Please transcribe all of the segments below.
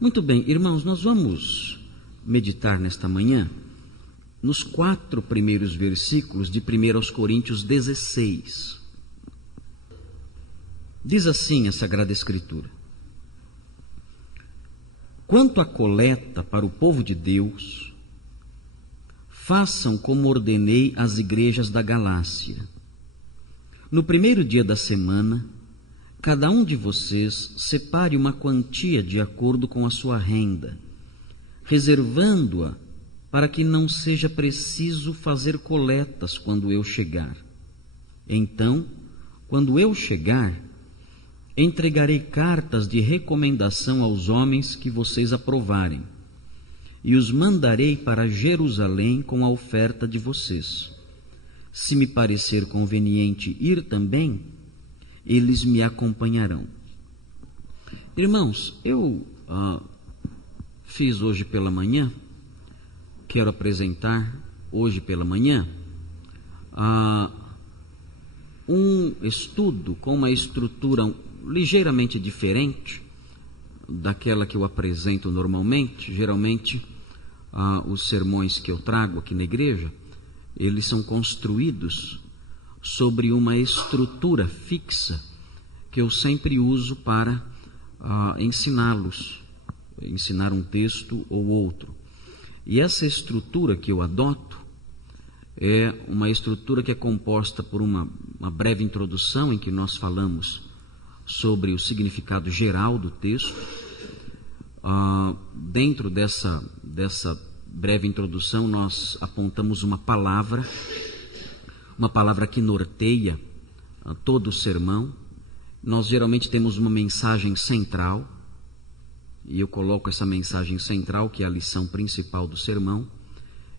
Muito bem, irmãos, nós vamos meditar nesta manhã nos 4 primeiros versículos de 1 Coríntios 16. Diz assim a Sagrada Escritura: quanto à coleta para o povo de Deus, façam como ordenei às igrejas da Galácia. No primeiro dia da semana, cada um de vocês separe uma quantia de acordo com a sua renda, reservando-a para que não seja preciso fazer coletas quando eu chegar. Então, quando eu chegar, entregarei cartas de recomendação aos homens que vocês aprovarem, e os mandarei para Jerusalém com a oferta de vocês. Se me parecer conveniente ir também, eles me acompanharão. Irmãos, eu fiz hoje pela manhã, quero apresentar hoje pela manhã um estudo com uma estrutura ligeiramente diferente daquela que eu apresento normalmente. Geralmente, os sermões que eu trago aqui na igreja, eles são construídos sobre uma estrutura fixa que eu sempre uso para ensiná-los, ensinar um texto ou outro. E essa estrutura que eu adoto é uma estrutura que é composta por uma breve introdução em que nós falamos sobre o significado geral do texto. Dentro dessa breve introdução nós apontamos uma palavra que norteia todo o sermão. Nós geralmente temos uma mensagem central, e eu coloco essa mensagem central, que é a lição principal do sermão,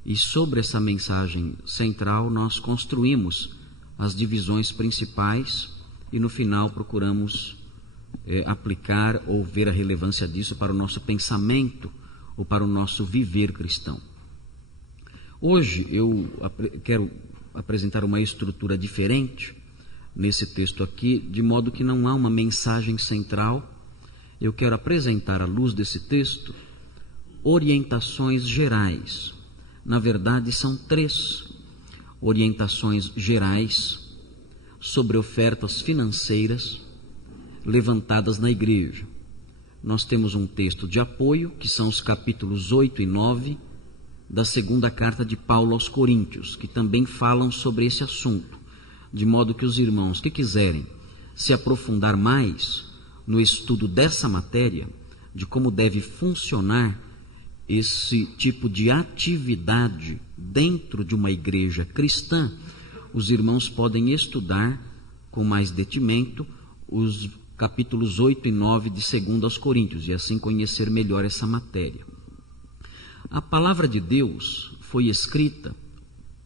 e sobre essa mensagem central nós construímos as divisões principais, e no final procuramos aplicar ou ver a relevância disso para o nosso pensamento ou para o nosso viver cristão. Hoje eu quero apresentar uma estrutura diferente nesse texto aqui, de modo que não há uma mensagem central. Eu quero apresentar à luz desse texto orientações gerais. Na verdade, são 3 orientações gerais sobre ofertas financeiras levantadas na igreja. Nós temos um texto de apoio, que são os capítulos 8 e 9 da segunda carta de Paulo aos Coríntios, que também falam sobre esse assunto, de modo que os irmãos que quiserem se aprofundar mais no estudo dessa matéria, de como deve funcionar esse tipo de atividade dentro de uma igreja cristã, os irmãos podem estudar com mais detimento os capítulos 8 e 9 de 2 aos Coríntios, e assim conhecer melhor essa matéria. A palavra de Deus foi escrita,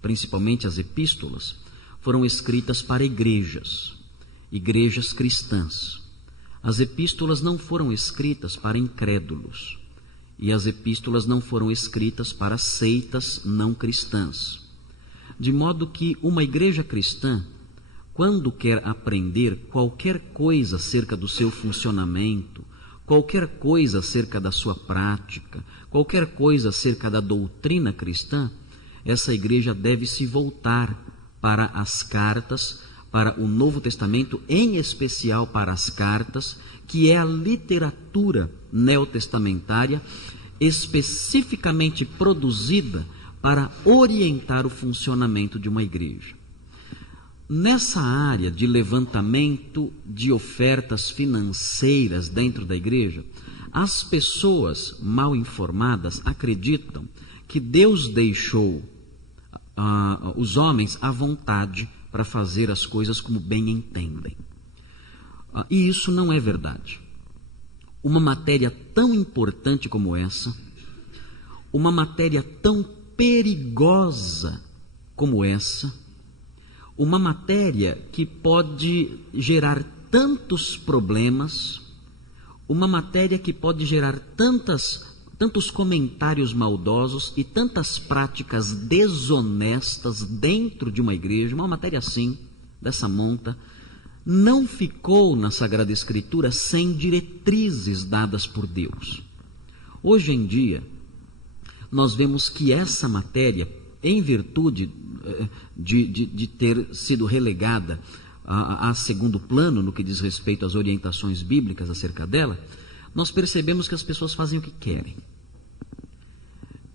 principalmente as epístolas, foram escritas para igrejas cristãs. As epístolas não foram escritas para incrédulos, e as epístolas não foram escritas para seitas não cristãs. De modo que uma igreja cristã, quando quer aprender qualquer coisa acerca do seu funcionamento, qualquer coisa acerca da sua prática, qualquer coisa acerca da doutrina cristã, essa igreja deve se voltar para as cartas, para o Novo Testamento, em especial para as cartas, que é a literatura neotestamentária especificamente produzida para orientar o funcionamento de uma igreja. Nessa área de levantamento de ofertas financeiras dentro da igreja, as pessoas mal informadas acreditam que Deus deixou os homens à vontade para fazer as coisas como bem entendem. E isso não é verdade. Uma matéria tão importante como essa, uma matéria tão perigosa como essa, uma matéria que pode gerar tantos problemas, uma matéria que pode gerar tantos comentários maldosos e tantas práticas desonestas dentro de uma igreja, uma matéria assim, dessa monta, não ficou na Sagrada Escritura sem diretrizes dadas por Deus. Hoje em dia, nós vemos que essa matéria, em virtude de ter sido relegada a segundo plano no que diz respeito às orientações bíblicas acerca dela, nós percebemos que as pessoas fazem o que querem.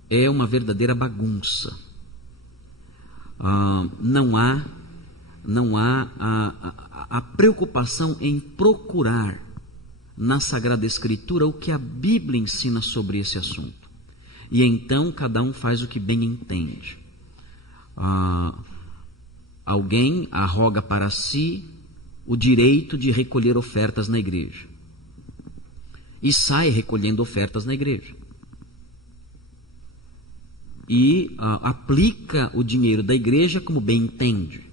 É uma verdadeira bagunça. Não há a preocupação em procurar na Sagrada Escritura o que a Bíblia ensina sobre esse assunto. E então cada um faz o que bem entende. Alguém arroga para si o direito de recolher ofertas na igreja e sai recolhendo ofertas na igreja e aplica o dinheiro da igreja como bem entende,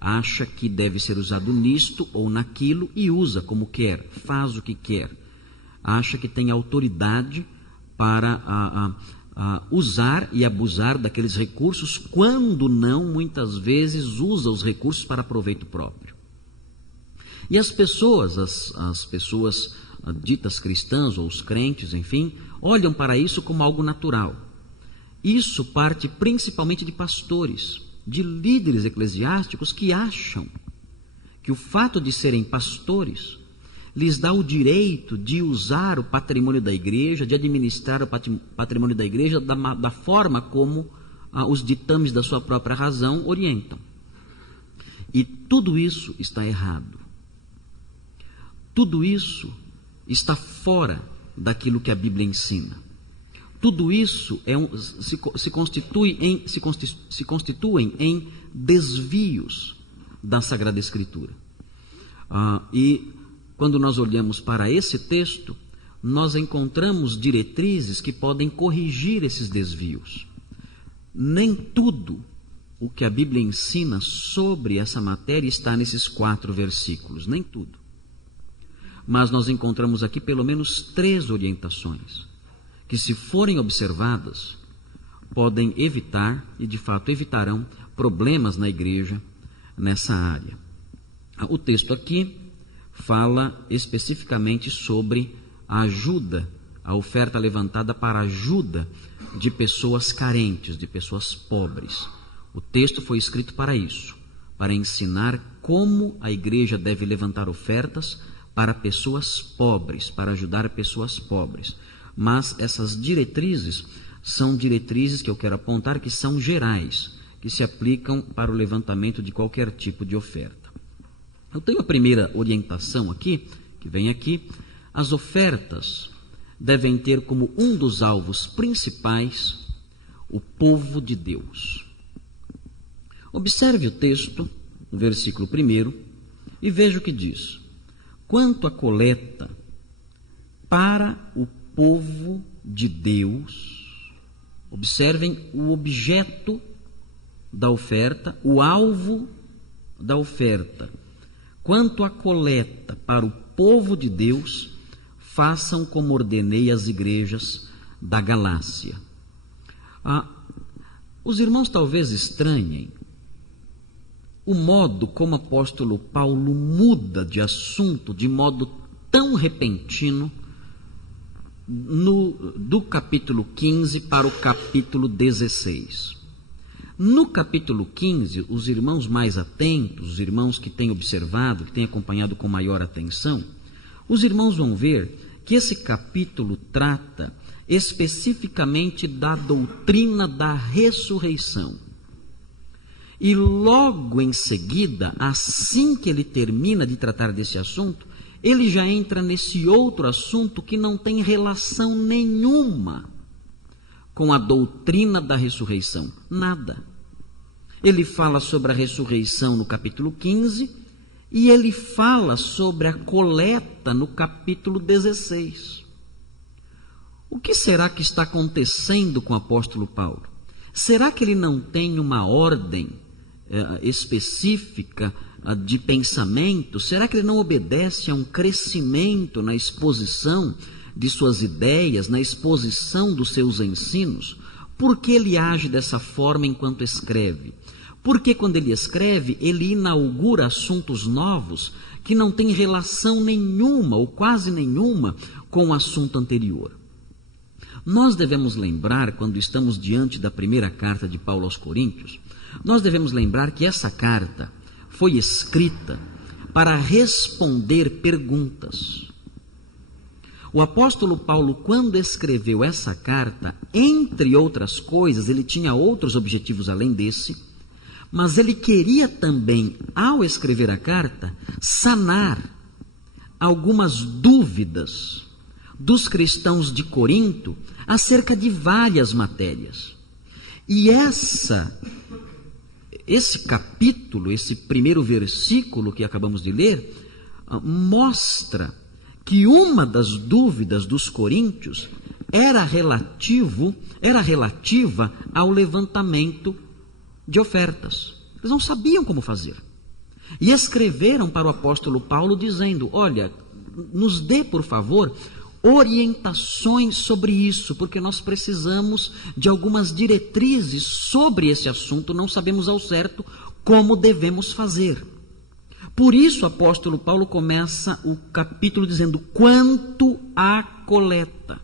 acha que deve ser usado nisto ou naquilo e usa como quer, faz o que quer, acha que tem autoridade para usar e abusar daqueles recursos, quando não, muitas vezes, usa os recursos para proveito próprio. E as pessoas ditas cristãs, ou os crentes, enfim, olham para isso como algo natural. Isso parte principalmente de pastores, de líderes eclesiásticos que acham que o fato de serem pastores lhes dá o direito de usar o patrimônio da igreja, de administrar o patrimônio da igreja da forma como os ditames da sua própria razão orientam. E tudo isso está errado. Tudo isso está fora daquilo que a Bíblia ensina. Tudo isso se constituem em desvios da Sagrada Escritura. E quando nós olhamos para esse texto, nós encontramos diretrizes que podem corrigir esses desvios. Nem tudo o que a Bíblia ensina sobre essa matéria está nesses 4 versículos, nem tudo. Mas nós encontramos aqui pelo menos 3 orientações que, se forem observadas, podem evitar, e de fato evitarão, problemas na igreja nessa área. O texto aqui fala especificamente sobre a ajuda, a oferta levantada para a ajuda de pessoas carentes, de pessoas pobres. O texto foi escrito para isso, para ensinar como a igreja deve levantar ofertas para pessoas pobres, para ajudar pessoas pobres. Mas essas diretrizes são diretrizes que eu quero apontar que são gerais, que se aplicam para o levantamento de qualquer tipo de oferta. Eu tenho a primeira orientação aqui, que vem aqui. As ofertas devem ter como um dos alvos principais o povo de Deus. Observe o texto, no versículo 1, e veja o que diz. Quanto à coleta para o povo de Deus, observem o objeto da oferta, o alvo da oferta. Quanto à coleta para o povo de Deus, façam como ordenei às igrejas da Galácia. Os irmãos talvez estranhem o modo como o apóstolo Paulo muda de assunto de modo tão repentino do capítulo 15 para o capítulo 16. No capítulo 15, os irmãos mais atentos, os irmãos que têm observado, que têm acompanhado com maior atenção, os irmãos vão ver que esse capítulo trata especificamente da doutrina da ressurreição. E logo em seguida, assim que ele termina de tratar desse assunto, ele já entra nesse outro assunto que não tem relação nenhuma com a doutrina da ressurreição. Nada. Ele fala sobre a ressurreição no capítulo 15 e ele fala sobre a coleta no capítulo 16. O que será que está acontecendo com o apóstolo Paulo? Será que ele não tem uma ordem específica de pensamento? Será que ele não obedece a um crescimento na exposição de suas ideias, na exposição dos seus ensinos? Por que ele age dessa forma enquanto escreve? Porque quando ele escreve, ele inaugura assuntos novos que não têm relação nenhuma ou quase nenhuma com o assunto anterior. Nós devemos lembrar, quando estamos diante da primeira carta de Paulo aos Coríntios, nós devemos lembrar que essa carta foi escrita para responder perguntas. O apóstolo Paulo, quando escreveu essa carta, entre outras coisas, ele tinha outros objetivos além desse, mas ele queria também, ao escrever a carta, sanar algumas dúvidas dos cristãos de Corinto acerca de várias matérias. E esse capítulo, esse primeiro versículo que acabamos de ler, mostra que uma das dúvidas dos coríntios era relativa ao levantamento de ofertas. Eles não sabiam como fazer. E escreveram para o apóstolo Paulo dizendo: olha, nos dê, por favor, orientações sobre isso, porque nós precisamos de algumas diretrizes sobre esse assunto, não sabemos ao certo como devemos fazer. Por isso o apóstolo Paulo começa o capítulo dizendo: quanto à coleta.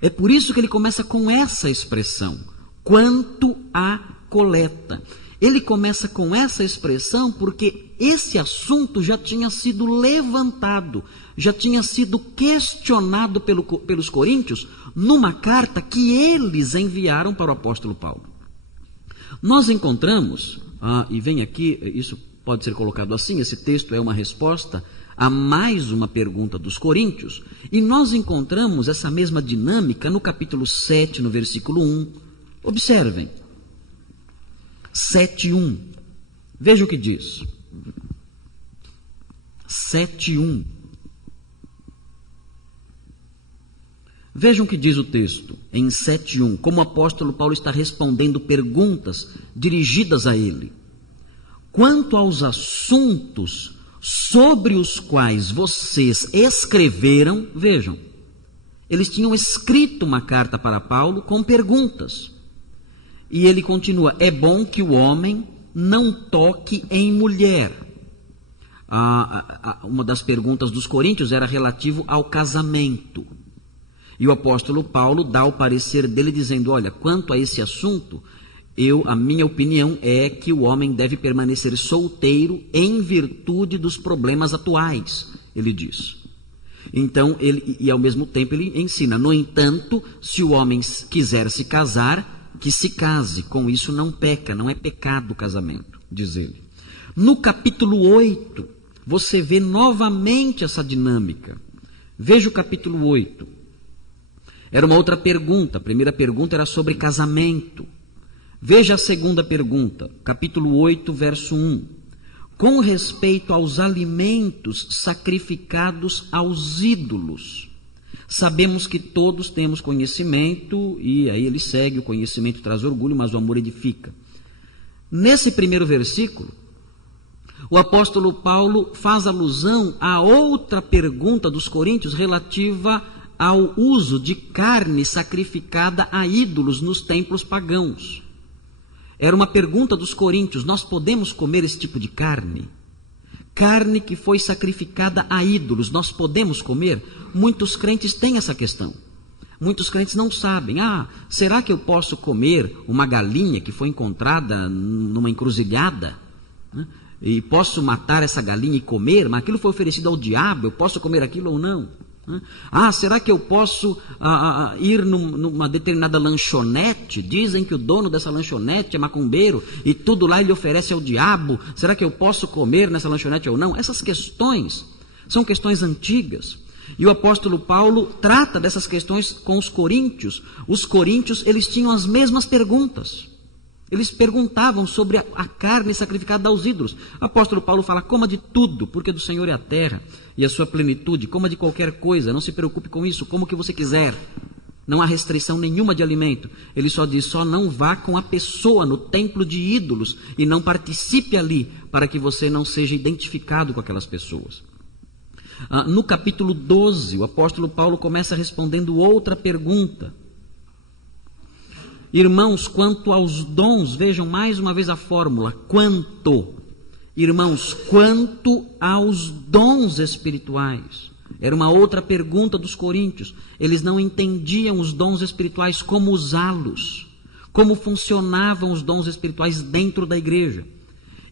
É por isso que ele começa com essa expressão, quanto à coleta. Ele começa com essa expressão porque esse assunto já tinha sido levantado, já tinha sido questionado pelos coríntios numa carta que eles enviaram para o apóstolo Paulo. Nós encontramos, e vem aqui, isso pode ser colocado assim, esse texto é uma resposta a mais uma pergunta dos coríntios, e nós encontramos essa mesma dinâmica no capítulo 7, no versículo 1. Observem. 7:1. Veja o que diz. 7:1. Vejam o que diz o texto em 7:1, como o apóstolo Paulo está respondendo perguntas dirigidas a ele. Quanto aos assuntos sobre os quais vocês escreveram, vejam, eles tinham escrito uma carta para Paulo com perguntas. E ele continua: é bom que o homem não toque em mulher. Uma das perguntas dos coríntios era relativo ao casamento. E o apóstolo Paulo dá o parecer dele dizendo: olha, quanto a esse assunto, a minha opinião é que o homem deve permanecer solteiro em virtude dos problemas atuais, ele diz. Então, e ao mesmo tempo ele ensina: no entanto, se o homem quiser se casar, que se case, com isso não peca, não é pecado o casamento, diz ele. No capítulo 8, você vê novamente essa dinâmica. Veja o capítulo 8. Era uma outra pergunta. A primeira pergunta era sobre casamento. Veja a segunda pergunta, capítulo 8, verso 1. Com respeito aos alimentos sacrificados aos ídolos, sabemos que todos temos conhecimento, e aí ele segue: o conhecimento traz orgulho, mas o amor edifica. Nesse primeiro versículo, o apóstolo Paulo faz alusão a outra pergunta dos coríntios relativa ao uso de carne sacrificada a ídolos nos templos pagãos. Era uma pergunta dos coríntios: nós podemos comer esse tipo de carne? Carne que foi sacrificada a ídolos, nós podemos comer? Muitos crentes têm essa questão. Muitos crentes não sabem. Será que eu posso comer uma galinha que foi encontrada numa encruzilhada? E posso matar essa galinha e comer? Mas aquilo foi oferecido ao diabo, eu posso comer aquilo ou não? Será que eu posso ir numa determinada lanchonete? Dizem que o dono dessa lanchonete é macumbeiro e tudo lá ele oferece ao diabo. Será que eu posso comer nessa lanchonete ou não? Essas questões são questões antigas. E o apóstolo Paulo trata dessas questões com os coríntios. Os coríntios, eles tinham as mesmas perguntas. Eles perguntavam sobre a carne sacrificada aos ídolos. O apóstolo Paulo fala: coma de tudo, porque do Senhor é a terra e a sua plenitude. Coma de qualquer coisa, não se preocupe com isso, como que você quiser. Não há restrição nenhuma de alimento. Ele só diz: só não vá com a pessoa no templo de ídolos e não participe ali, para que você não seja identificado com aquelas pessoas. No capítulo 12, o apóstolo Paulo começa respondendo outra pergunta. Irmãos, quanto aos dons, vejam mais uma vez a fórmula: quanto. Irmãos, quanto aos dons espirituais. Era uma outra pergunta dos coríntios. Eles não entendiam os dons espirituais, como usá-los, como funcionavam os dons espirituais dentro da igreja.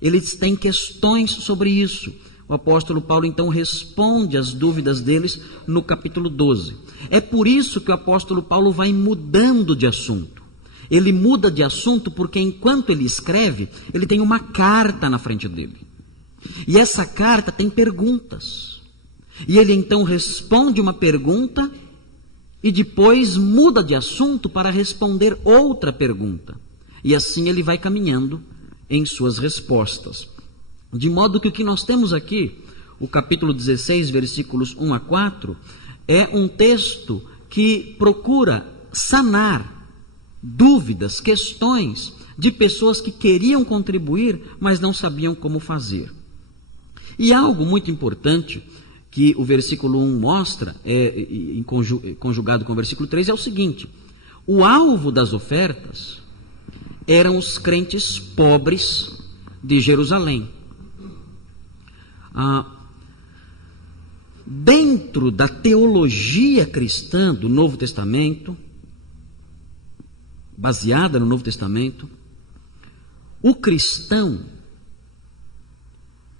Eles têm questões sobre isso. O apóstolo Paulo então responde às dúvidas deles no capítulo 12. É por isso que o apóstolo Paulo vai mudando de assunto. Ele muda de assunto porque enquanto ele escreve, ele tem uma carta na frente dele. E essa carta tem perguntas. E ele então responde uma pergunta e depois muda de assunto para responder outra pergunta. E assim ele vai caminhando em suas respostas. De modo que o que nós temos aqui, o capítulo 16, versículos 1 a 4, é um texto que procura sanar dúvidas, questões de pessoas que queriam contribuir, mas não sabiam como fazer. E algo muito importante que o versículo 1 mostra, conjugado com o versículo 3, é o seguinte: o alvo das ofertas eram os crentes pobres de Jerusalém. Dentro da teologia cristã do Novo Testamento, baseada no Novo Testamento, o cristão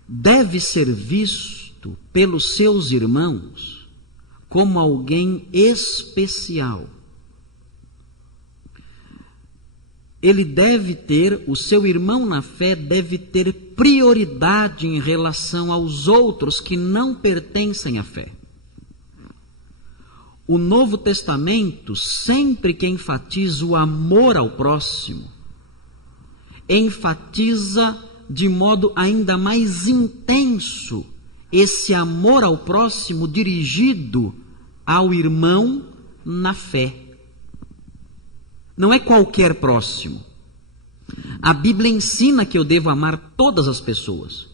deve ser visto pelos seus irmãos como alguém especial. Ele deve ter, o seu irmão na fé deve ter prioridade em relação aos outros que não pertencem à fé. O Novo Testamento, sempre que enfatiza o amor ao próximo, enfatiza de modo ainda mais intenso esse amor ao próximo dirigido ao irmão na fé. Não é qualquer próximo. A Bíblia ensina que eu devo amar todas as pessoas,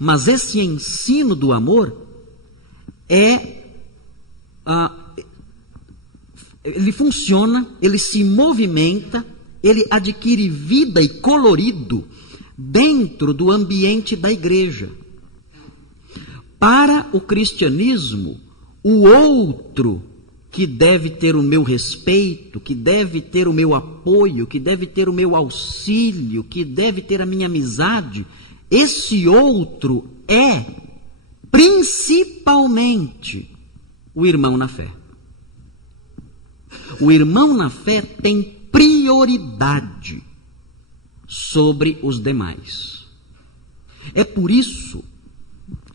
mas esse ensino do amor ele funciona, ele se movimenta, ele adquire vida e colorido dentro do ambiente da igreja. Para o cristianismo, o outro que deve ter o meu respeito, que deve ter o meu apoio, que deve ter o meu auxílio, que deve ter a minha amizade, esse outro é principalmente o irmão na fé. O irmão na fé tem prioridade sobre os demais. É por isso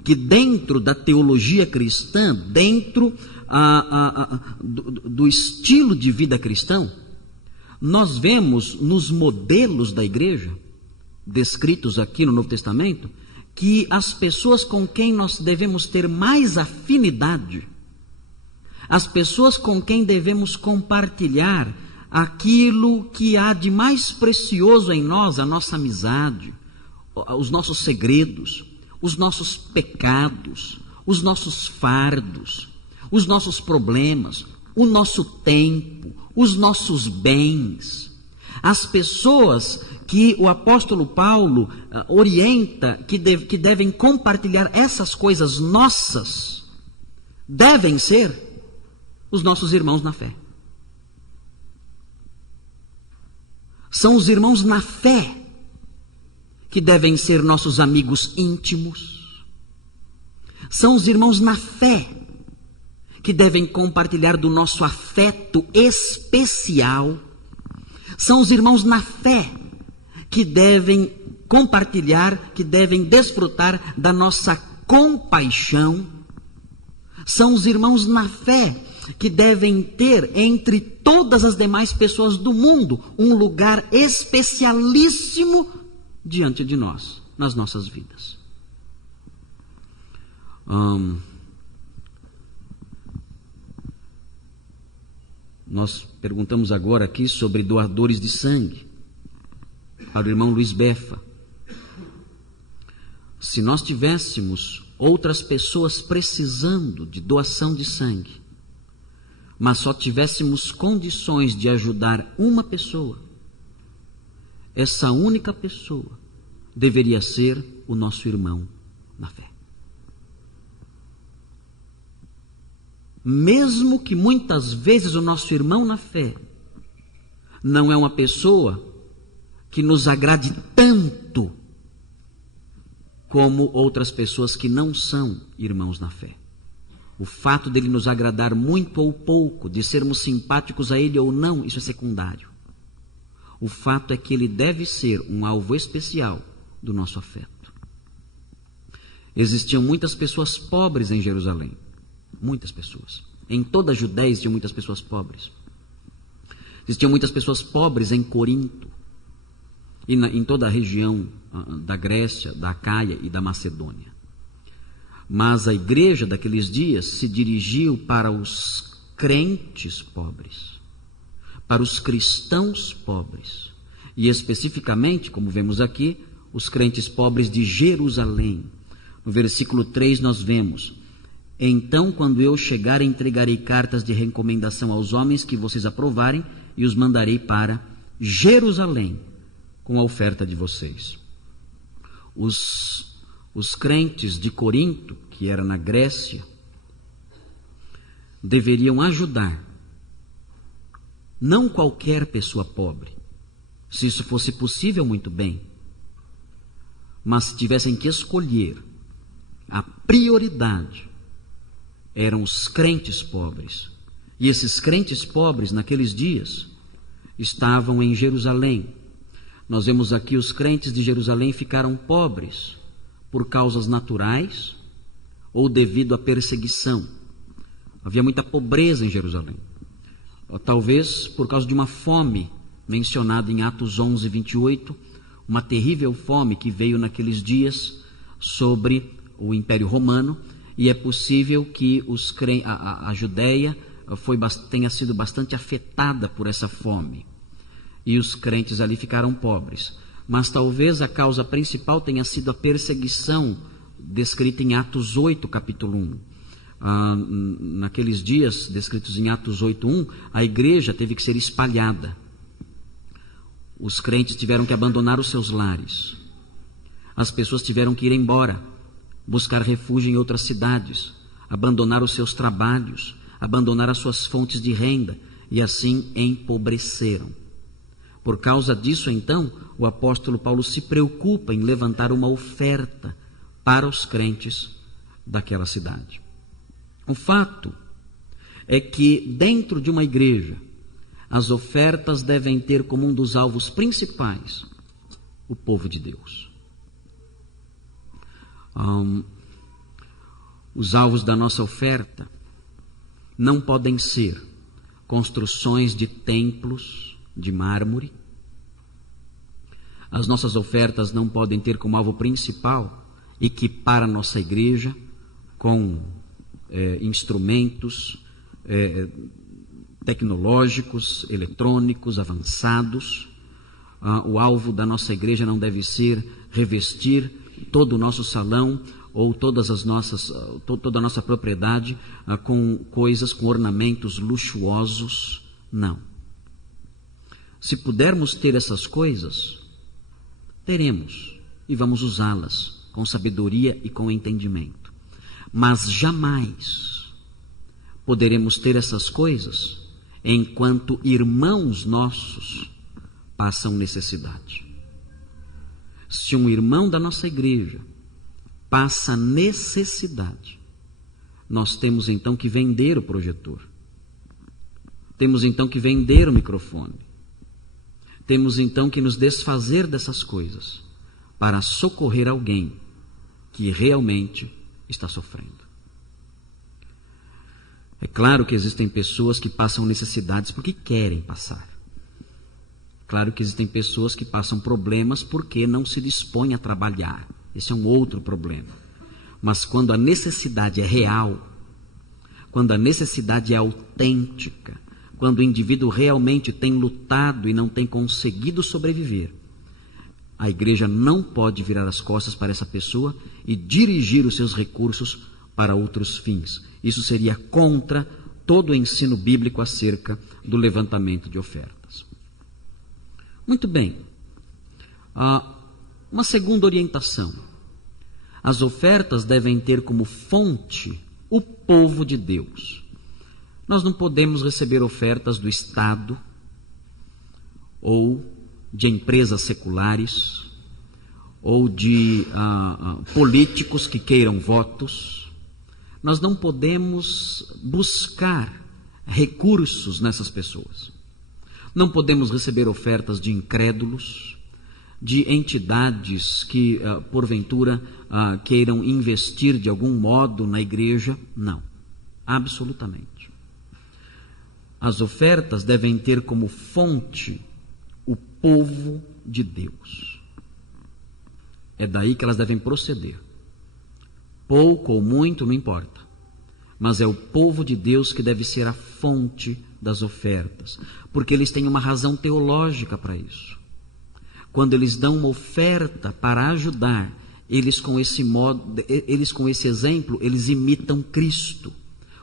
que dentro da teologia cristã, dentro do estilo de vida cristão, nós vemos nos modelos da igreja, descritos aqui no Novo Testamento, que as pessoas com quem nós devemos ter mais afinidade, as pessoas com quem devemos compartilhar aquilo que há de mais precioso em nós, a nossa amizade, os nossos segredos, os nossos pecados, os nossos fardos, os nossos problemas, o nosso tempo, os nossos bens. As pessoas que o apóstolo Paulo orienta que devem compartilhar essas coisas nossas, devem ser os nossos irmãos na fé. São os irmãos na fé que devem ser nossos amigos íntimos. São os irmãos na fé que devem compartilhar do nosso afeto especial. São os irmãos na fé que devem compartilhar, que devem desfrutar da nossa compaixão. São os irmãos na fé que devem ter entre todas as demais pessoas do mundo um lugar especialíssimo diante de nós, nas nossas vidas. Nós perguntamos agora aqui sobre doadores de sangue, para o irmão Luiz Befa. Se nós tivéssemos outras pessoas precisando de doação de sangue, mas só tivéssemos condições de ajudar uma pessoa, essa única pessoa deveria ser o nosso irmão na fé. mesmo que muitas vezes o nosso irmão na fé não é uma pessoa que nos agrade tanto como outras pessoas que não são irmãos na fé. O fato dele nos agradar muito ou pouco, de sermos simpáticos a ele ou não, isso é secundário. O fato é que ele deve ser um alvo especial do nosso afeto. Existiam muitas pessoas pobres em Jerusalém. Muitas pessoas. Em toda a Judéia existiam muitas pessoas pobres. Existiam muitas pessoas pobres em Corinto. E em toda a região da Grécia, da Acaia e da Macedônia. Mas a igreja daqueles dias se dirigiu para os crentes pobres, para os cristãos pobres, e especificamente, como vemos aqui, os crentes pobres de Jerusalém. No versículo 3 nós vemos: então, quando eu chegar, entregarei cartas de recomendação aos homens que vocês aprovarem e os mandarei para Jerusalém com a oferta de vocês. Os crentes de Corinto, que era na Grécia, deveriam ajudar não qualquer pessoa pobre, se isso fosse possível, muito bem, mas se tivessem que escolher, a prioridade eram os crentes pobres. E esses crentes pobres, naqueles dias, estavam em Jerusalém. Nós vemos aqui os crentes de Jerusalém ficaram pobres por causas naturais ou devido à perseguição. Havia muita pobreza em Jerusalém. Ou talvez por causa de uma fome mencionada em Atos 11, 28, uma terrível fome que veio naqueles dias sobre o Império Romano, e é possível que a Judéia tenha sido bastante afetada por essa fome. E os crentes ali ficaram pobres. Mas talvez a causa principal tenha sido a perseguição descrita em Atos 8, capítulo 1. Naqueles dias, descritos em Atos 8:1, a igreja teve que ser espalhada. Os crentes tiveram que abandonar os seus lares. As pessoas tiveram que ir embora, buscar refúgio em outras cidades, abandonar os seus trabalhos, abandonar as suas fontes de renda, e assim empobreceram. Por causa disso, então, o apóstolo Paulo se preocupa em levantar uma oferta para os crentes daquela cidade. O fato é que, dentro de uma igreja, as ofertas devem ter como um dos alvos principais o povo de Deus. Os alvos da nossa oferta não podem ser construções de templos de mármore. As nossas ofertas não podem ter como alvo principal equipar a nossa igreja com instrumentos tecnológicos, eletrônicos, avançados. O alvo da nossa igreja não deve ser revestir todo o nosso salão ou toda a nossa propriedade com coisas, com ornamentos luxuosos. Não. Se pudermos ter essas coisas, teremos e vamos usá-las com sabedoria e com entendimento. Mas jamais poderemos ter essas coisas enquanto irmãos nossos passam necessidade. Se um irmão da nossa igreja passa necessidade, nós temos então que vender o projetor. Temos então que vender o microfone. Temos então que nos desfazer dessas coisas para socorrer alguém que realmente está sofrendo. É claro que existem pessoas que passam necessidades porque querem passar. Claro que existem pessoas que passam problemas porque não se dispõem a trabalhar. Esse é um outro problema. Mas quando a necessidade é real, quando a necessidade é autêntica, quando o indivíduo realmente tem lutado e não tem conseguido sobreviver, a igreja não pode virar as costas para essa pessoa e dirigir os seus recursos para outros fins. Isso seria contra todo o ensino bíblico acerca do levantamento de ofertas. Muito bem. Uma segunda orientação. As ofertas devem ter como fonte o povo de Deus. Nós não podemos receber ofertas do Estado ou de empresas seculares ou de políticos que queiram votos. Nós não podemos buscar recursos nessas pessoas. Não podemos receber ofertas de incrédulos, de entidades que, porventura, queiram investir de algum modo na igreja. Não, absolutamente. As ofertas devem ter como fonte o povo de Deus. É daí que elas devem proceder. Pouco ou muito, não importa. Mas é o povo de Deus que deve ser a fonte das ofertas, porque eles têm uma razão teológica para isso. Quando eles dão uma oferta para ajudar, eles com esse exemplo, eles imitam Cristo.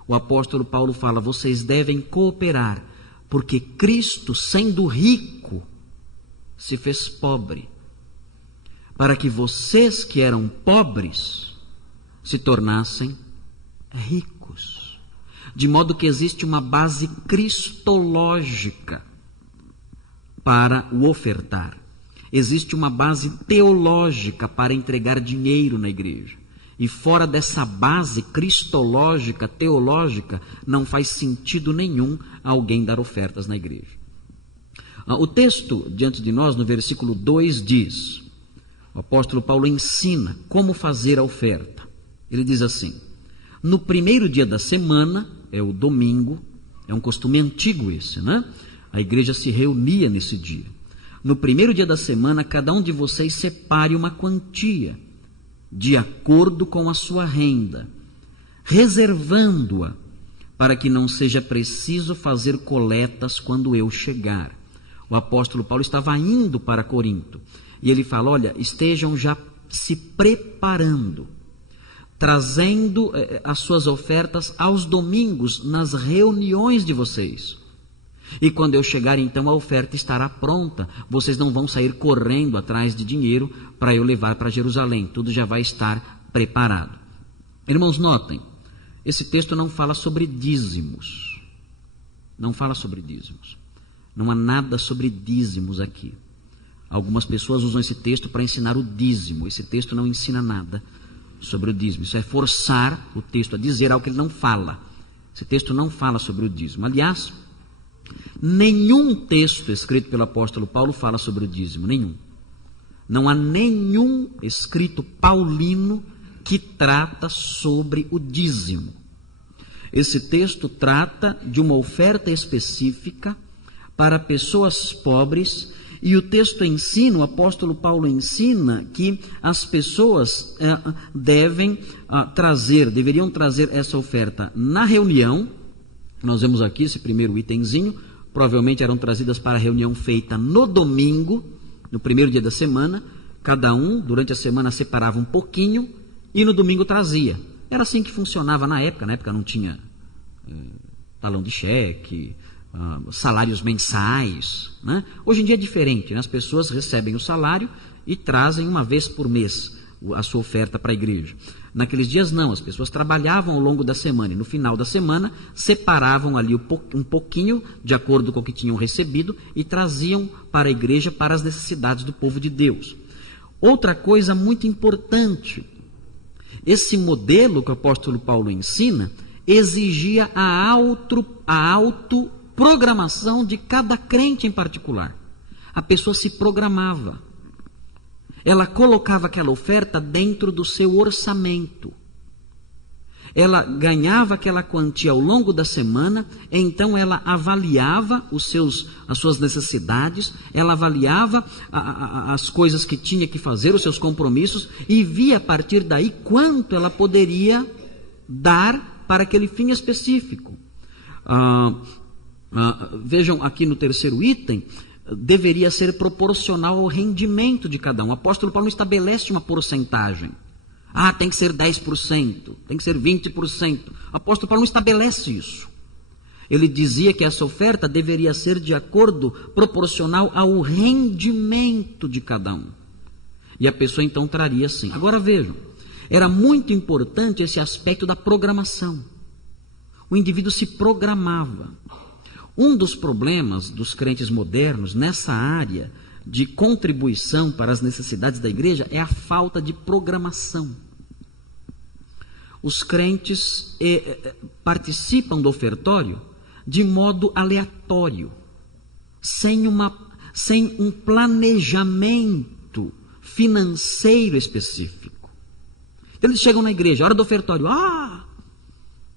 O apóstolo Paulo fala: vocês devem cooperar, porque Cristo, sendo rico, se fez pobre, para que vocês que eram pobres se tornassem ricos. De modo que existe uma base cristológica para o ofertar. Existe uma base teológica para entregar dinheiro na igreja. E fora dessa base cristológica, teológica, não faz sentido nenhum alguém dar ofertas na igreja. O texto diante de nós, no versículo 2, diz: o apóstolo Paulo ensina como fazer a oferta. Ele diz assim: no primeiro dia da semana, é o domingo, é um costume antigo esse, né? A igreja se reunia nesse dia. No primeiro dia da semana, cada um de vocês separe uma quantia, de acordo com a sua renda, reservando-a, para que não seja preciso fazer coletas quando eu chegar. O apóstolo Paulo estava indo para Corinto, e ele fala: olha, estejam já se preparando, trazendo as suas ofertas aos domingos, nas reuniões de vocês. E quando eu chegar, então, a oferta estará pronta. Vocês não vão sair correndo atrás de dinheiro para eu levar para Jerusalém. Tudo já vai estar preparado. Irmãos, notem, esse texto não fala sobre dízimos. Não fala sobre dízimos. Não há nada sobre dízimos aqui. Algumas pessoas usam esse texto para ensinar o dízimo. Esse texto não ensina nada sobre o dízimo. Isso é forçar o texto a dizer algo que ele não fala. Esse texto não fala sobre o dízimo. Aliás, nenhum texto escrito pelo apóstolo Paulo fala sobre o dízimo, nenhum. Não há nenhum escrito paulino que trata sobre o dízimo. Esse texto trata de uma oferta específica para pessoas pobres, e o texto ensina, o apóstolo Paulo ensina que as pessoas deveriam trazer essa oferta na reunião. Nós vemos aqui esse primeiro itemzinho, provavelmente eram trazidas para a reunião feita no domingo, no primeiro dia da semana. Cada um, durante a semana, separava um pouquinho e no domingo trazia. Era assim que funcionava na época não tinha talão de cheque, salários mensais, né? Hoje em dia é diferente, né? As pessoas recebem o salário e trazem uma vez por mês a sua oferta para a igreja. Naqueles dias não, as pessoas trabalhavam ao longo da semana e no final da semana separavam ali um pouquinho de acordo com o que tinham recebido e traziam para a igreja, para as necessidades do povo de Deus. Outra coisa muito importante, esse modelo que o apóstolo Paulo ensina exigia a autoprogramação de cada crente em particular. A pessoa se programava. Ela colocava aquela oferta dentro do seu orçamento. Ela ganhava aquela quantia ao longo da semana, então ela avaliava as suas necessidades, ela avaliava as coisas que tinha que fazer, os seus compromissos, e via a partir daí quanto ela poderia dar para aquele fim específico. Vejam aqui no terceiro item, deveria ser proporcional ao rendimento de cada um. O apóstolo Paulo não estabelece uma porcentagem. Tem que ser 10%, tem que ser 20%. O apóstolo Paulo não estabelece isso. Ele dizia que essa oferta deveria ser de acordo, proporcional ao rendimento de cada um. E a pessoa então traria assim. Agora vejam, era muito importante esse aspecto da programação. O indivíduo se programava. Um dos problemas dos crentes modernos nessa área de contribuição para as necessidades da igreja é a falta de programação. Os crentes participam do ofertório de modo aleatório, sem um planejamento financeiro específico. Eles chegam na igreja, hora do ofertório,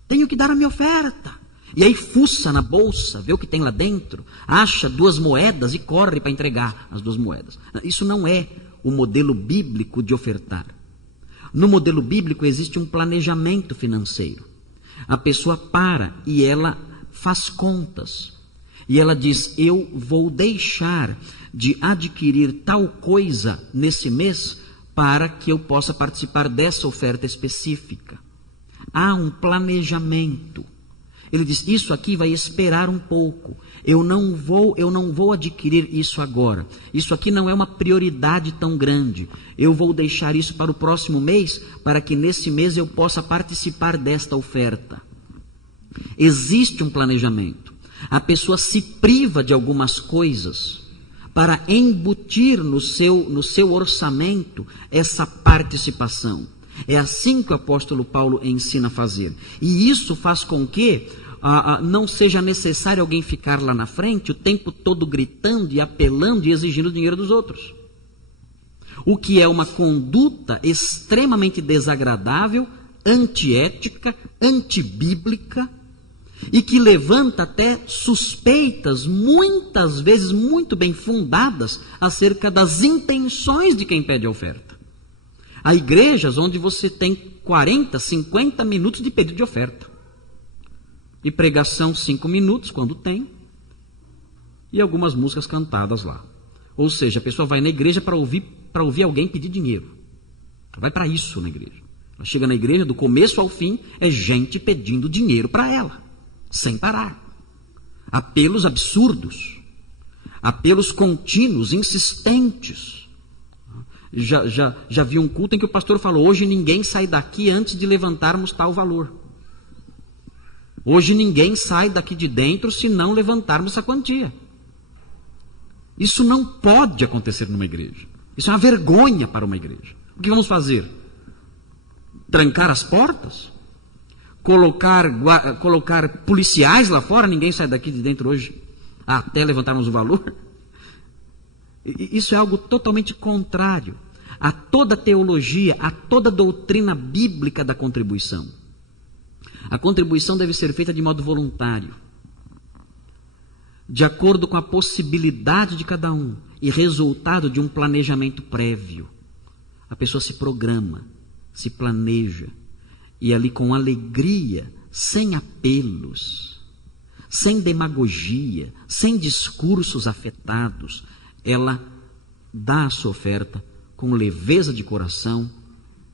tenho que dar a minha oferta. E aí fuça na bolsa, vê o que tem lá dentro, acha 2 moedas e corre para entregar as 2 moedas. Isso não é o modelo bíblico de ofertar. No modelo bíblico existe um planejamento financeiro. A pessoa para e ela faz contas. E ela diz, eu vou deixar de adquirir tal coisa nesse mês para que eu possa participar dessa oferta específica. Há um planejamento. Ele diz, isso aqui vai esperar um pouco. Eu não vou adquirir isso agora. Isso aqui não é uma prioridade tão grande. Eu vou deixar isso para o próximo mês, para que nesse mês eu possa participar desta oferta. Existe um planejamento. A pessoa se priva de algumas coisas para embutir no seu orçamento essa participação. É assim que o apóstolo Paulo ensina a fazer. E isso faz com que não seja necessário alguém ficar lá na frente o tempo todo gritando e apelando e exigindo o dinheiro dos outros. O que é uma conduta extremamente desagradável, antiética, antibíblica, e que levanta até suspeitas, muitas vezes muito bem fundadas, acerca das intenções de quem pede a oferta. Há igrejas onde você tem 40, 50 minutos de pedido de oferta. E pregação 5 minutos, quando tem. E algumas músicas cantadas lá. Ou seja, a pessoa vai na igreja para ouvir alguém pedir dinheiro. Ela vai para isso na igreja. Ela chega na igreja, do começo ao fim, é gente pedindo dinheiro para ela. Sem parar. Apelos absurdos. Apelos contínuos, insistentes. Já vi um culto em que o pastor falou, hoje ninguém sai daqui antes de levantarmos tal valor. Hoje ninguém sai daqui de dentro se não levantarmos essa quantia. Isso não pode acontecer numa igreja. Isso é uma vergonha para uma igreja. O que vamos fazer? Trancar as portas? Colocar policiais lá fora? Ninguém sai daqui de dentro hoje até levantarmos o valor? Isso é algo totalmente contrário a toda teologia, a toda doutrina bíblica da contribuição. A contribuição deve ser feita de modo voluntário, de acordo com a possibilidade de cada um e resultado de um planejamento prévio. A pessoa se programa, se planeja e ali com alegria, sem apelos, sem demagogia, sem discursos afetados, ela dá a sua oferta com leveza de coração,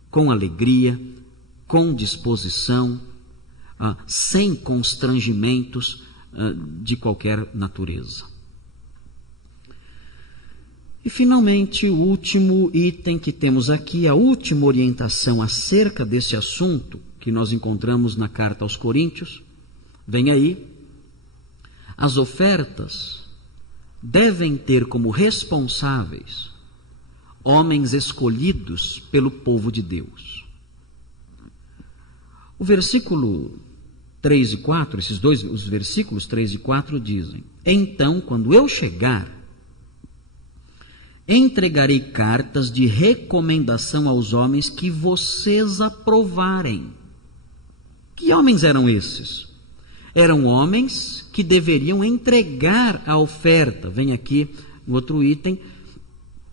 com alegria, com disposição, sem constrangimentos de qualquer natureza. E finalmente, o último item que temos aqui, a última orientação acerca desse assunto que nós encontramos na carta aos Coríntios, vem aí: as ofertas devem ter como responsáveis homens escolhidos pelo povo de Deus. O versículo 3 e 4, os versículos 3 e 4 dizem: então, quando eu chegar, entregarei cartas de recomendação aos homens que vocês aprovarem. Que homens eram esses? Eram homens que deveriam entregar a oferta. Vem aqui um outro item.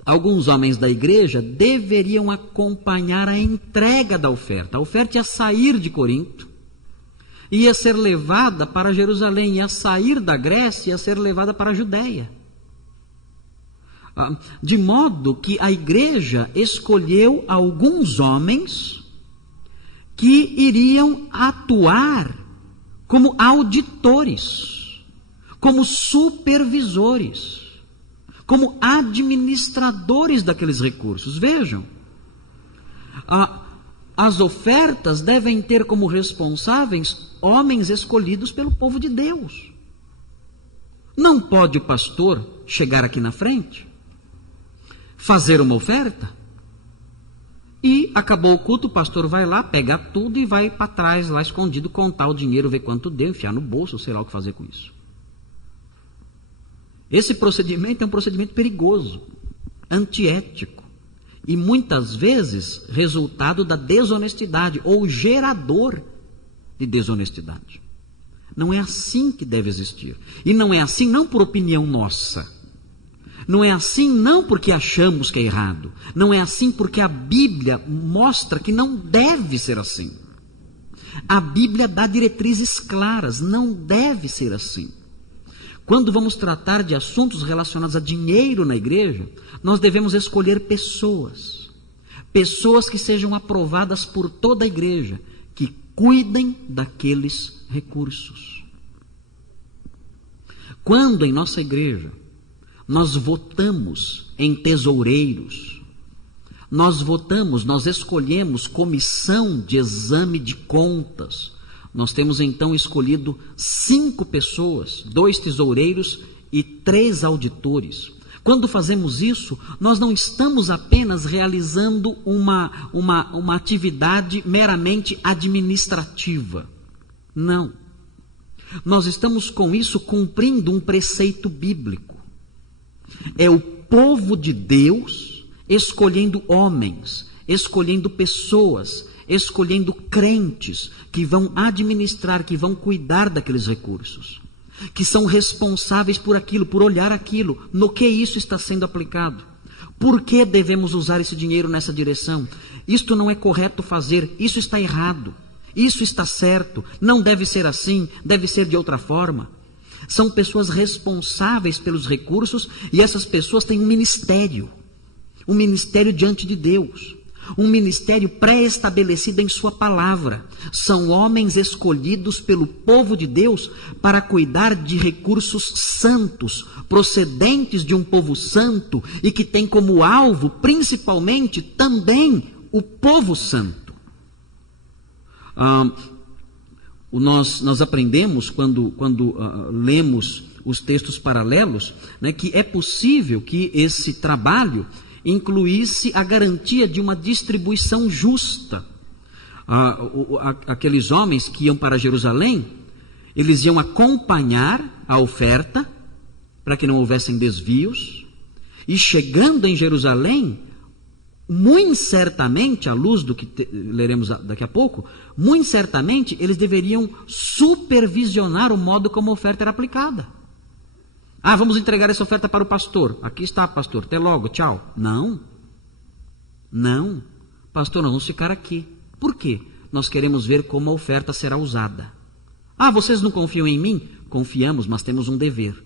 Alguns homens da igreja deveriam acompanhar a entrega da oferta. A oferta ia sair de Corinto, ia ser levada para Jerusalém, ia sair da Grécia, ia ser levada para a Judéia. De modo que a igreja escolheu alguns homens que iriam atuar como auditores, como supervisores, como administradores daqueles recursos. Vejam, as ofertas devem ter como responsáveis homens escolhidos pelo povo de Deus. Não pode o pastor chegar aqui na frente, fazer uma oferta, e acabou o culto, o pastor vai lá, pega tudo e vai para trás, lá escondido, contar o dinheiro, ver quanto deu, enfiar no bolso, sei lá o que fazer com isso. Esse procedimento é um procedimento perigoso, antiético, e muitas vezes resultado da desonestidade, ou gerador de desonestidade. Não é assim que deve existir. E não é assim não por opinião nossa. Não é assim não porque achamos que é errado. Não é assim porque a Bíblia mostra que não deve ser assim. A Bíblia dá diretrizes claras, não deve ser assim. Quando vamos tratar de assuntos relacionados a dinheiro na igreja, nós devemos escolher pessoas. Pessoas que sejam aprovadas por toda a igreja, que cuidem daqueles recursos. Quando em nossa igreja nós votamos em tesoureiros, nós escolhemos comissão de exame de contas, nós temos então escolhido 5 pessoas, 2 tesoureiros e 3 auditores. Quando fazemos isso, nós não estamos apenas realizando uma atividade meramente administrativa. Não. Nós estamos com isso cumprindo um preceito bíblico. É o povo de Deus escolhendo homens, escolhendo pessoas, escolhendo crentes que vão administrar, que vão cuidar daqueles recursos, que são responsáveis por aquilo, por olhar aquilo, no que isso está sendo aplicado. Por que devemos usar esse dinheiro nessa direção? Isto não é correto fazer, isso está errado, isso está certo, não deve ser assim, deve ser de outra forma. São pessoas responsáveis pelos recursos e essas pessoas têm um ministério diante de Deus. Um ministério pré-estabelecido em sua palavra. São homens escolhidos pelo povo de Deus para cuidar de recursos santos, procedentes de um povo santo e que tem como alvo, principalmente, também o povo santo. Nós aprendemos, quando lemos os textos paralelos, né, que é possível que esse trabalho incluísse a garantia de uma distribuição justa. Aqueles homens que iam para Jerusalém, eles iam acompanhar a oferta, para que não houvessem desvios, e chegando em Jerusalém, muito certamente, à luz do que leremos daqui a pouco, muito certamente eles deveriam supervisionar o modo como a oferta era aplicada. Vamos entregar essa oferta para o pastor. Aqui está, pastor, até logo, tchau. Não, pastor, nós vamos ficar aqui. Por quê? Nós queremos ver como a oferta será usada. Vocês não confiam em mim? Confiamos, mas temos um dever,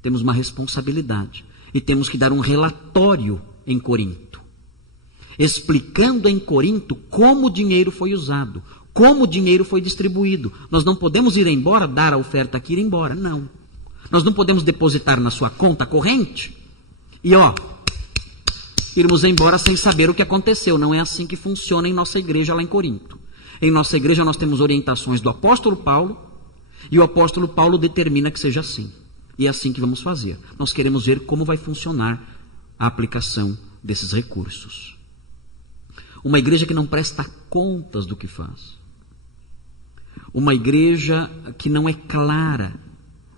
temos uma responsabilidade, e temos que dar um relatório em Corinto, explicando em Corinto como o dinheiro foi usado, como o dinheiro foi distribuído. Nós não podemos ir embora, dar a oferta aqui e ir embora, não. Nós não podemos depositar na sua conta corrente e irmos embora sem saber o que aconteceu. Não é assim que funciona em nossa igreja lá em Corinto. Em nossa igreja nós temos orientações do apóstolo Paulo e o apóstolo Paulo determina que seja assim. E é assim que vamos fazer. Nós queremos ver como vai funcionar a aplicação desses recursos. Uma igreja que não presta contas do que faz. Uma igreja que não é clara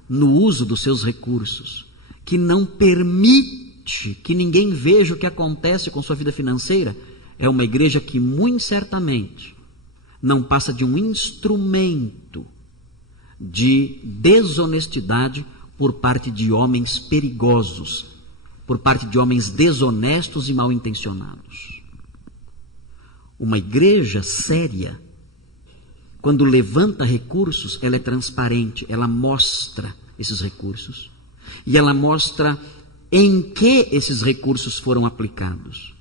no uso dos seus recursos, que não permite que ninguém veja o que acontece com sua vida financeira, é uma igreja que muito certamente não passa de um instrumento de desonestidade por parte de homens perigosos, por parte de homens desonestos e mal intencionados. Uma igreja séria, quando levanta recursos, ela é transparente, ela mostra esses recursos. E ela mostra em que esses recursos foram aplicados.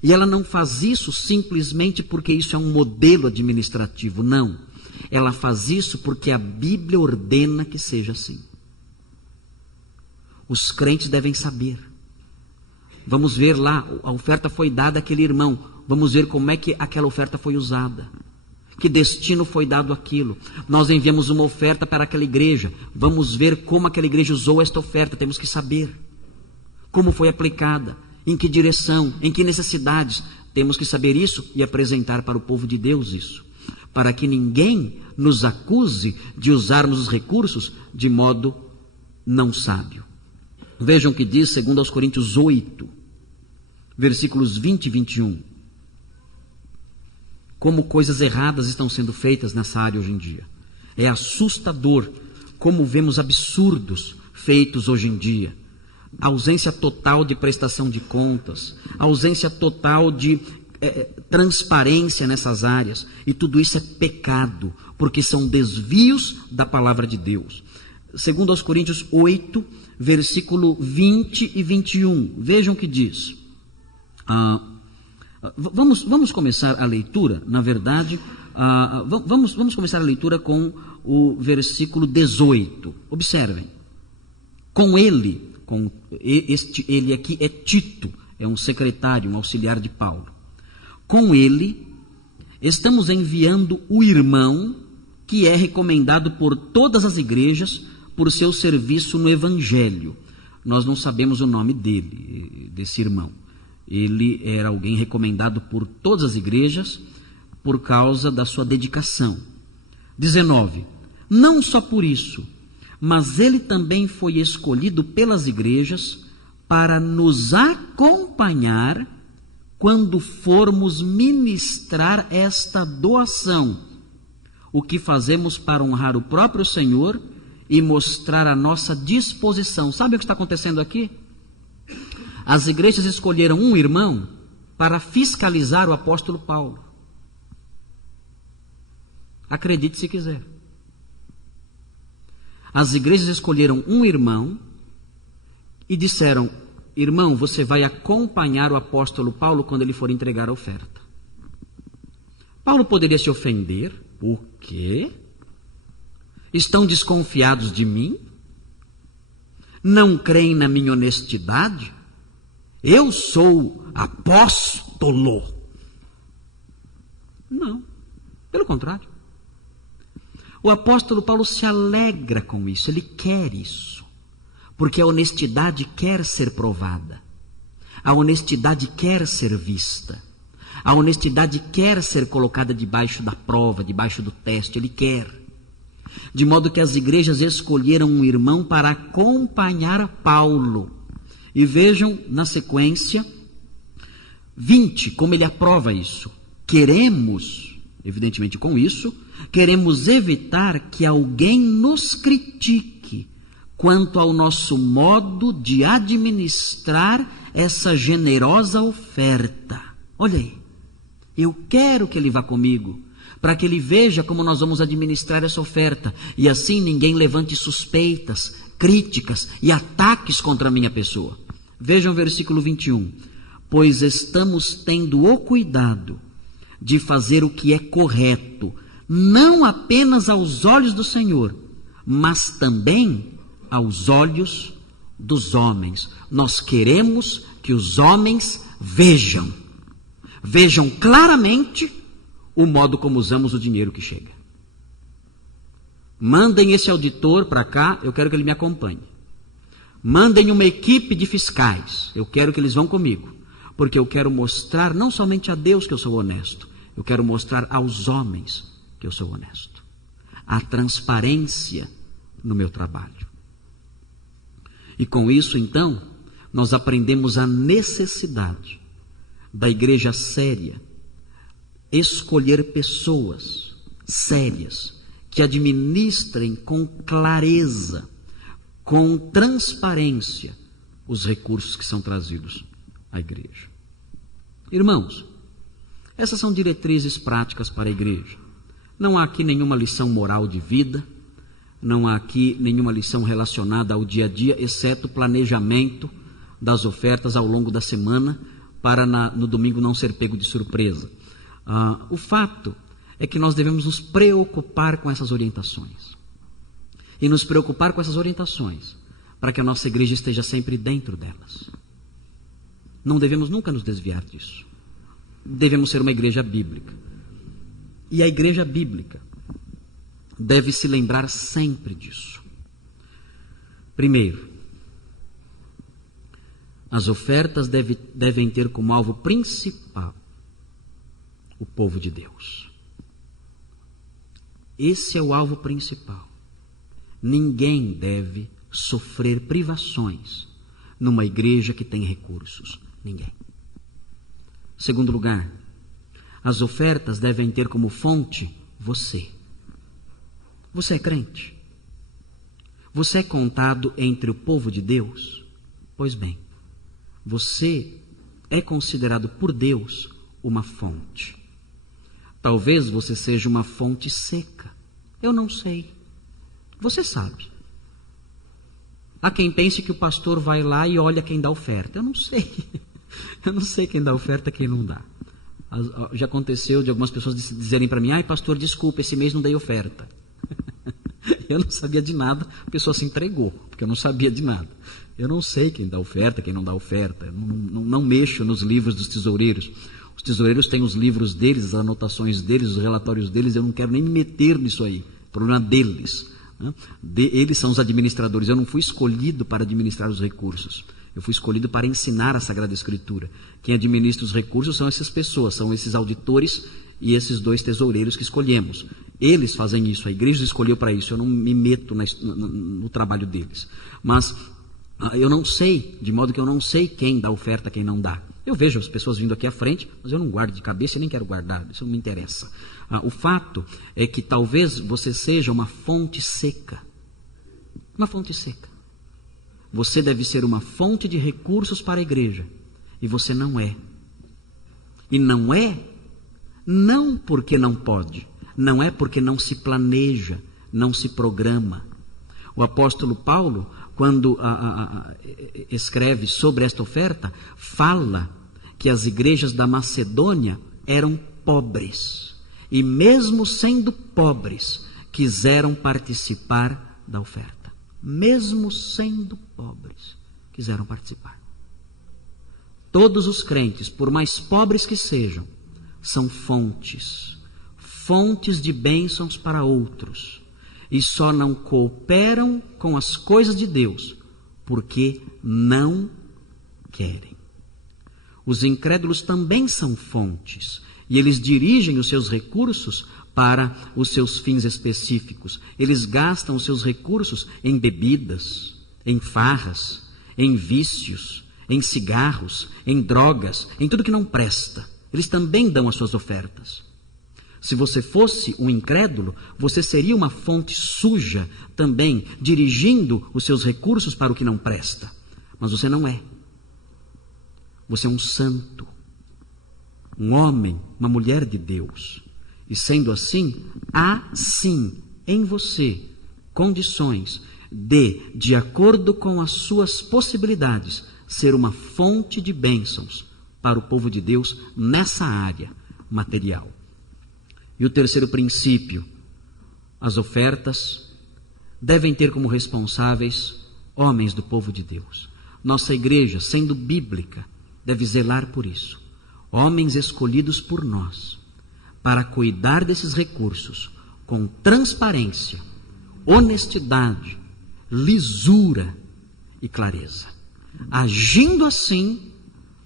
E ela não faz isso simplesmente porque isso é um modelo administrativo, não. Ela faz isso porque a Bíblia ordena que seja assim. Os crentes devem saber. Vamos ver lá, a oferta foi dada àquele irmão. vamos ver como é que aquela oferta foi usada. Que destino foi dado àquilo. Nós enviamos uma oferta para aquela igreja. Vamos ver como aquela igreja usou esta oferta. Temos que saber como foi aplicada, em que direção, em que necessidades. Temos que saber isso e apresentar para o povo de Deus isso, para que ninguém nos acuse de usarmos os recursos de modo não sábio. Vejam o que diz 2 Coríntios 8, versículos 20 e 21. Como coisas erradas estão sendo feitas nessa área hoje em dia. É assustador como vemos absurdos feitos hoje em dia. Ausência total de prestação de contas, ausência total de transparência nessas áreas. E tudo isso é pecado, porque são desvios da palavra de Deus. 2 Coríntios 8, versículo 20 e 21. Vejam o que diz. Vamos começar a leitura, na verdade, vamos começar a leitura com o versículo 18. Observem. Com ele, ele aqui é Tito, é um secretário, um auxiliar de Paulo. Com ele, estamos enviando o irmão que é recomendado por todas as igrejas por seu serviço no Evangelho. Nós não sabemos o nome dele, desse irmão. Ele era alguém recomendado por todas as igrejas por causa da sua dedicação. 19. Não só por isso, mas ele também foi escolhido pelas igrejas para nos acompanhar quando formos ministrar esta doação, o que fazemos para honrar o próprio Senhor e mostrar a nossa disposição. Sabe o que está acontecendo aqui? As igrejas escolheram um irmão para fiscalizar o apóstolo Paulo. Acredite se quiser. As igrejas escolheram um irmão e disseram: irmão, você vai acompanhar o apóstolo Paulo quando ele for entregar a oferta. Paulo poderia se ofender. O quê? Estão desconfiados de mim? Não creem na minha honestidade? Eu sou apóstolo. Não, pelo contrário. O apóstolo Paulo se alegra com isso, ele quer isso, porque a honestidade quer ser provada, a honestidade quer ser vista, a honestidade quer ser colocada debaixo da prova, debaixo do teste, ele quer. De modo que as igrejas escolheram um irmão para acompanhar Paulo. E vejam na sequência, 20, como ele aprova isso. Queremos, evidentemente com isso, queremos evitar que alguém nos critique quanto ao nosso modo de administrar essa generosa oferta. Olha aí, eu quero que ele vá comigo, para que ele veja como nós vamos administrar essa oferta, e assim ninguém levante suspeitas, críticas e ataques contra a minha pessoa. Vejam o versículo 21. Pois estamos tendo o cuidado de fazer o que é correto, não apenas aos olhos do Senhor, mas também aos olhos dos homens. Nós queremos que os homens vejam claramente o modo como usamos o dinheiro que chega. Mandem esse auditor para cá, eu quero que ele me acompanhe. Mandem uma equipe de fiscais, eu quero que eles vão comigo, porque eu quero mostrar não somente a Deus que eu sou honesto, eu quero mostrar aos homens que eu sou honesto. A transparência no meu trabalho. E com isso, então, nós aprendemos a necessidade da igreja séria escolher pessoas sérias que administrem com clareza, com transparência, os recursos que são trazidos à igreja. Irmãos, essas são diretrizes práticas para a igreja. Não há aqui nenhuma lição moral de vida, não há aqui nenhuma lição relacionada ao dia a dia, exceto o planejamento das ofertas ao longo da semana, para no domingo não ser pego de surpresa. O fato é que nós devemos nos preocupar com essas orientações. E nos preocupar com essas orientações, para que a nossa igreja esteja sempre dentro delas. Não devemos nunca nos desviar disso. devemos ser uma igreja bíblica. E a igreja bíblica deve se lembrar sempre disso. Primeiro, as ofertas devem ter como alvo principal o povo de Deus. Esse é o alvo principal. Ninguém deve sofrer privações numa igreja que tem recursos. Ninguém. Segundo lugar, as ofertas devem ter como fonte você. Você é crente? Você é contado entre o povo de Deus? Pois bem, você é considerado por Deus uma fonte. Talvez você seja uma fonte seca. Eu não sei. Você sabe. Há quem pense que o pastor vai lá e olha quem dá oferta. Eu não sei. Eu não sei quem dá oferta e quem não dá. Já aconteceu de algumas pessoas dizerem para mim: ai pastor, desculpa, esse mês não dei oferta. Eu não sabia de nada, a pessoa se entregou, porque eu não sabia de nada. Eu não sei quem dá oferta, quem não dá oferta. Eu não mexo nos livros dos tesoureiros. Os tesoureiros têm os livros deles, as anotações deles, os relatórios deles. Eu não quero nem me meter nisso aí. Problema deles. Eles são os administradores. Eu não fui escolhido para administrar os recursos. Eu fui escolhido para ensinar a Sagrada Escritura. Quem administra os recursos são essas pessoas, são esses auditores e esses 2 tesoureiros que escolhemos. Eles fazem isso, a igreja escolheu para isso. Eu não me meto no trabalho deles. Mas eu não sei, de modo que eu não sei quem dá oferta, quem não dá. Eu vejo as pessoas vindo aqui à frente, mas eu não guardo de cabeça, eu nem quero guardar, isso não me interessa. O fato é que talvez você seja uma fonte seca. Uma fonte seca. Você deve ser uma fonte de recursos para a igreja. E você não é. E não é, não porque não pode. Não é porque não se planeja, não se programa. O apóstolo Paulo, quando escreve sobre esta oferta, fala que as igrejas da Macedônia eram pobres. E mesmo sendo pobres, quiseram participar da oferta. Mesmo sendo pobres, quiseram participar. Todos os crentes, por mais pobres que sejam, são fontes de bênçãos para outros, e só não cooperam com as coisas de Deus, porque não querem. Os incrédulos também são fontes, e eles dirigem os seus recursos para os seus fins específicos. Eles gastam os seus recursos em bebidas, em farras, em vícios, em cigarros, em drogas, em tudo que não presta. Eles também dão as suas ofertas. Se você fosse um incrédulo, você seria uma fonte suja também, dirigindo os seus recursos para o que não presta. Mas você não é. Você é um santo, um homem, uma mulher de Deus. E sendo assim, há sim em você condições de acordo com as suas possibilidades, ser uma fonte de bênçãos para o povo de Deus nessa área material. E o terceiro princípio, as ofertas devem ter como responsáveis homens do povo de Deus. Nossa igreja, sendo bíblica, deve zelar por isso. Homens escolhidos por nós, para cuidar desses recursos com transparência, honestidade, lisura e clareza. Agindo assim,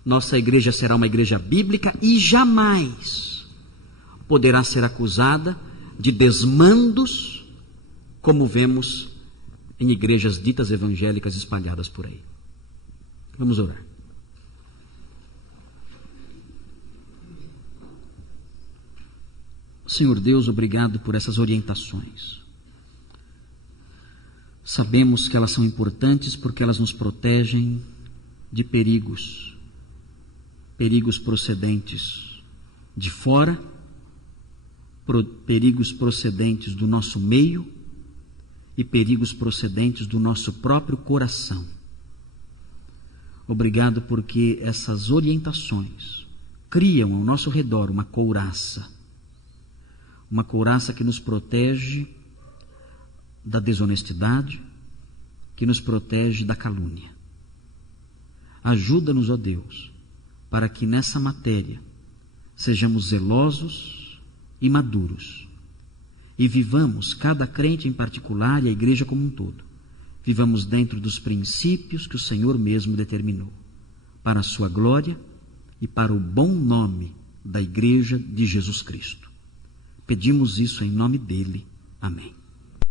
nossa igreja será uma igreja bíblica e jamais poderá ser acusada de desmandos, como vemos em igrejas ditas evangélicas espalhadas por aí. Vamos orar. Senhor Deus, obrigado por essas orientações. Sabemos que elas são importantes porque elas nos protegem de perigos procedentes de fora, perigos procedentes do nosso meio e perigos procedentes do nosso próprio coração. Obrigado porque essas orientações criam ao nosso redor uma couraça que nos protege da desonestidade, que nos protege da calúnia. Ajuda-nos, ó Deus, para que nessa matéria sejamos zelosos e maduros. E vivamos, cada crente em particular e a igreja como um todo, vivamos dentro dos princípios que o Senhor mesmo determinou, para a sua glória e para o bom nome da igreja de Jesus Cristo. Pedimos isso em nome dele. Amém.